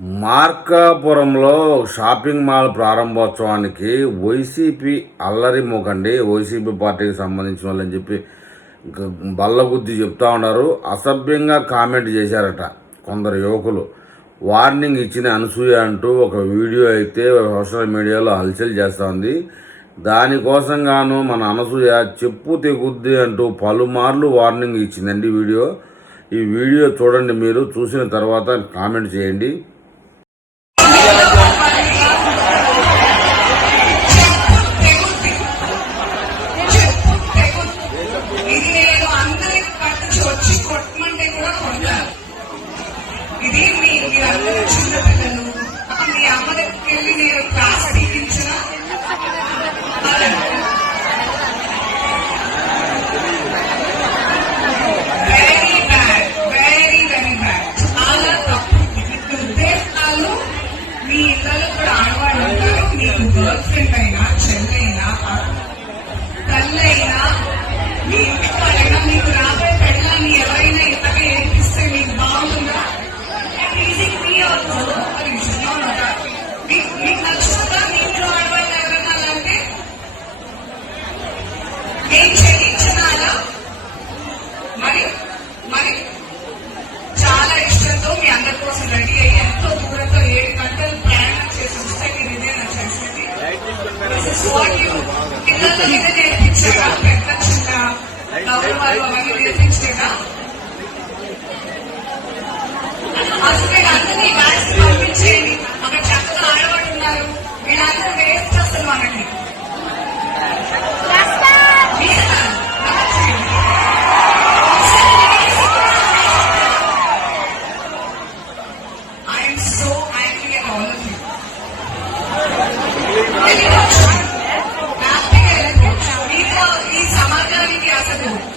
మార్కాపురంలో shopping mall ప్రారంభోత్సవానికి YCP అల్లరి మోకండి వైసీపీ పార్టీకి సంబంధించిన వాళ్ళని చెప్పి బల్లగుద్ది చెప్తా ఉన్నారు. అసభ్యంగా కామెంట్ చేశారట కొందరు యువకులు. వార్నింగ్ ఇచ్చిన అనసూయ అంటూ ఒక వీడియో అయితే సోషల్ మీడియాలో హల్చల్ చేస్తూ ఉంది. దానికోసం గాను మన అనసూయ చెప్పు తెగుద్ది అంటూ పలుమార్లు వార్నింగ్ ఇచ్చిందండి వీడియో. ఈ వీడియో చూడండి మీరు చూసిన తర్వాత కామెంట్ చేయండి. గర్ల్ ఫ్రెండ్ అయినా చెల్లైనా తల్లైనా మీ ఇంటి వాళ్ళైనా మీకు రాబోయే పెళ్ళాన్ని ఎవరైనా ఇంతగా ఏడిపిస్తే మీకు బాగుందా ప్లీజింగ్ మీ ఆల్సో మరి మీకు మీకు నచ్చుతుందా మీ ఇంట్లో ఆడవాళ్ళు ఎవరైనా అలా అంటే నేను చెల్లించినాలా మరి మరి so angry at all of you. gracias.